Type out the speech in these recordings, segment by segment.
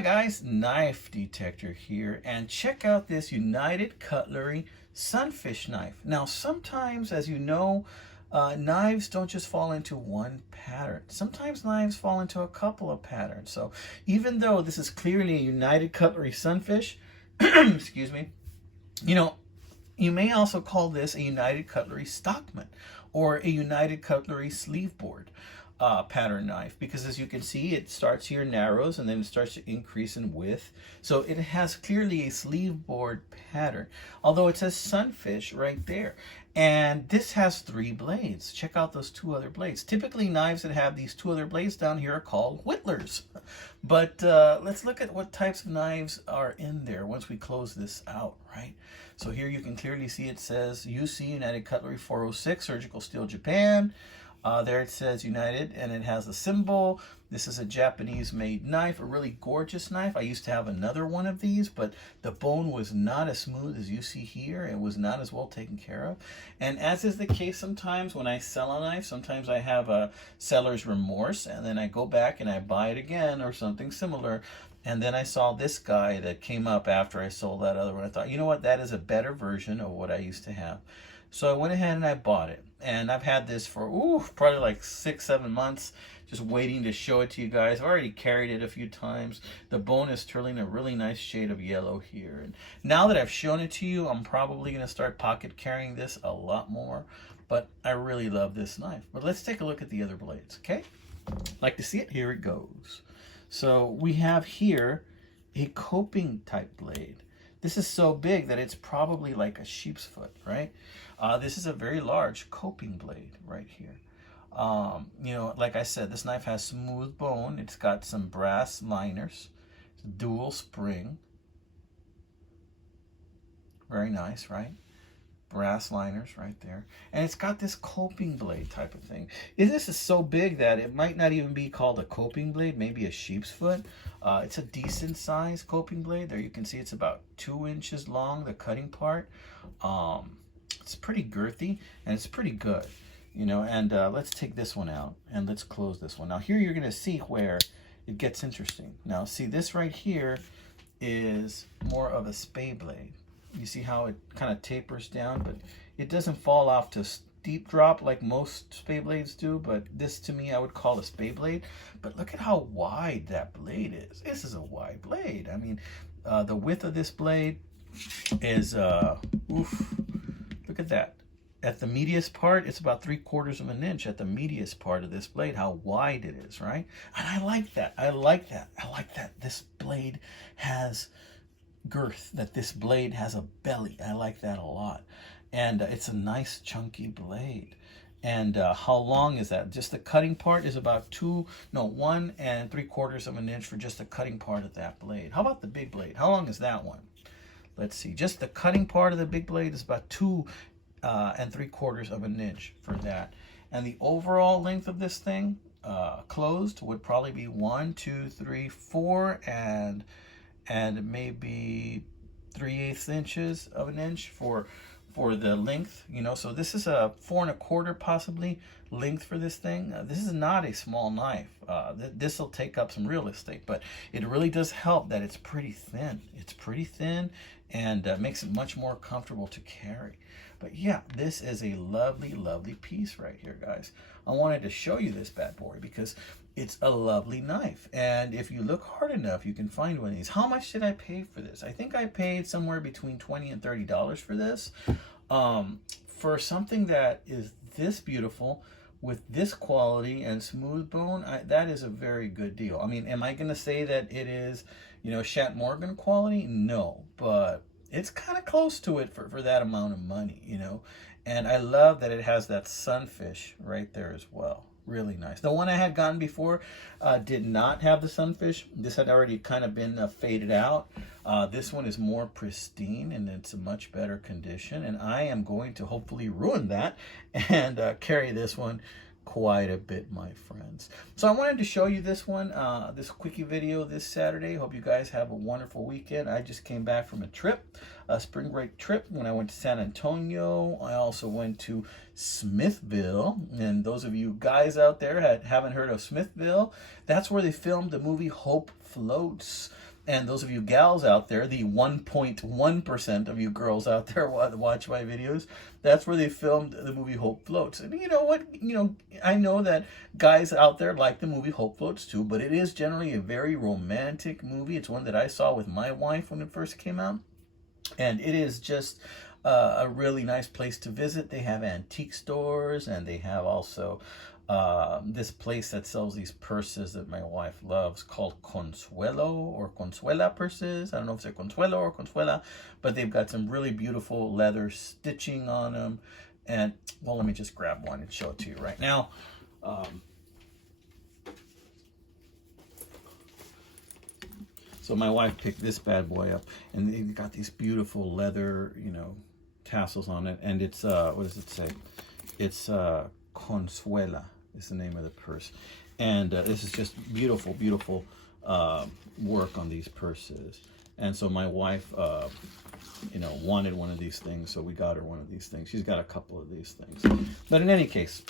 Hi guys, Knife Detector here, and check out this United Cutlery Sunfish knife. Now sometimes, as you know, knives don't just fall into one pattern. Sometimes knives fall into a couple of patterns. So even though this is clearly a United Cutlery Sunfish, excuse me, you know, you may also call this a United Cutlery Stockman or a United Cutlery sleeve board pattern knife, because as you can see, it starts here, narrows, and then it starts to increase in width. So it has clearly a sleeve board pattern, although it says Sunfish right there. And this has 3 blades. Check out those 2 other blades. Typically knives that have these 2 other blades down here are called whittlers. But let's look at what types of knives are in there once we close this out, right? So here you can clearly see it says UC United Cutlery 406 Surgical Steel Japan. There it says United, and it has a symbol. This is a Japanese made knife, a really gorgeous knife. I used to have another one of these, but the bone was not as smooth as you see here. It was not as well taken care of. And as is the case sometimes when I sell a knife, sometimes I have a seller's remorse, and then I go back and I buy it again or something similar. And then I saw this guy that came up after I sold that other one. I thought, you know what, that is a better version of what I used to have. So I went ahead and I bought it. And I've had this for, probably like 6-7 months, just waiting to show it to you guys. I've already carried it a few times. The bone is turning a really nice shade of yellow here. And now that I've shown it to you, I'm probably going to start pocket carrying this a lot more. But I really love this knife. But let's take a look at the other blades, okay? Like to see it? Here it goes. So we have here a coping type blade. This is so big that it's probably like a sheep's foot, right? This is a very large coping blade right here. You know, like I said, this knife has smooth bone. It's got some brass liners, dual spring. Very nice, right? Brass liners right there. And it's got this coping blade type of thing. This is so big that it might not even be called a coping blade, maybe a sheep's foot. It's a decent size coping blade. There you can see it's about 2 inches long, the cutting part. It's pretty girthy and it's pretty good, you know. And let's take this one out and let's close this one. Now here you're going to see where it gets interesting. Now see, this right here is more of a spay blade. You see how it kind of tapers down, but it doesn't fall off to steep drop like most spay blades do. But this, to me, I would call a spay blade. But look at how wide that blade is. This is a wide blade. I mean, the width of this blade is, look at that. At the medius part, it's about 3/4 of an inch at the medius part of this blade, how wide it is, right? And I like that. I like that. I like that this blade has girth, that this blade has a belly. I like that a lot. And it's a nice chunky blade. And how long is that? Just the cutting part is about 1 3/4 of an inch for just the cutting part of that blade. How about the big blade? How long is that one? Let's see. Just the cutting part of the big blade is about 2 3/4 of an inch for that. And the overall length of this thing, closed, would probably be 1, 2, 3, 4, and maybe 3/8 inches of an inch for the length, you know. So this is a 4 1/4 possibly length for this thing. This is not a small knife. This will take up some real estate, but it really does help that it's pretty thin. It's pretty thin and makes it much more comfortable to carry. But yeah, this is a lovely, lovely piece right here, guys. I wanted to show you this bad boy because it's a lovely knife. And if you look hard enough, you can find one of these. How much did I pay for this? I think I paid somewhere between $20 and $30 for this. For something that is this beautiful, with this quality and smooth bone, that is a very good deal. I mean, am I going to say that it is, you know, Shat Morgan quality? No, but it's kind of close to it for that amount of money, you know. And I love that it has that sunfish right there as well. Really nice. The one I had gotten before did not have the sunfish. This had already kind of been faded out. This one is more pristine and it's a much better condition. And I am going to hopefully ruin that and carry this one quite a bit, my friends. So I wanted to show you this one, this quickie video this Saturday. Hope you guys have a wonderful weekend. I just came back from a trip, a spring break trip, when I went to San Antonio. I also went to Smithville, and those of you guys out there haven't heard of Smithville, that's where they filmed the movie Hope Floats. And those of you gals out there, the 1.1% of you girls out there watch my videos, that's where they filmed the movie Hope Floats. And you know what? I know that guys out there like the movie Hope Floats too, but it is generally a very romantic movie. It's one that I saw with my wife when it first came out. And it is just a really nice place to visit. They have antique stores, and they have also this place that sells these purses that my wife loves called Consuelo or Consuela purses. I don't know if they're Consuelo or Consuela, but they've got some really beautiful leather stitching on them. And, well, let me just grab one and show it to you right now. So my wife picked this bad boy up, and they've got these beautiful leather, tassels on it. And it's, what does it say? It's Consuela is the name of the purse. And this is just beautiful, beautiful work on these purses. And so my wife, wanted one of these things, so we got her one of these things. She's got a couple of these things. But in any case,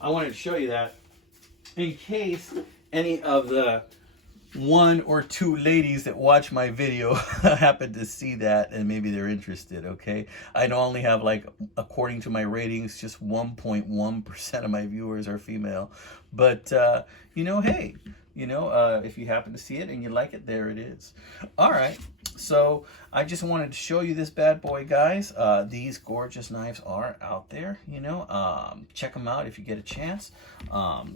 I wanted to show you that in case any of the 1 or 2 ladies that watch my video happen to see that and maybe they're interested, okay? I only have, like, according to my ratings, just 1.1% of my viewers are female. But, hey, if you happen to see it and you like it, there it is. All right. So I just wanted to show you this bad boy, guys. These gorgeous knives are out there, check them out if you get a chance.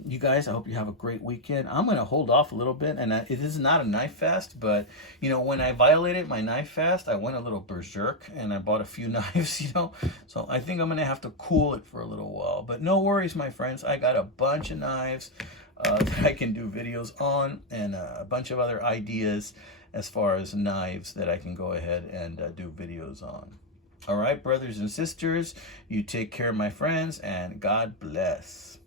You guys, I hope you have a great weekend. I'm going to hold off a little bit, and it is not a knife fast, but, when I violated my knife fast, I went a little berserk, and I bought a few knives, so I think I'm going to have to cool it for a little while. But no worries, my friends. I got a bunch of knives that I can do videos on, and a bunch of other ideas as far as knives that I can go ahead and do videos on. All right, brothers and sisters, you take care, my friends, and God bless.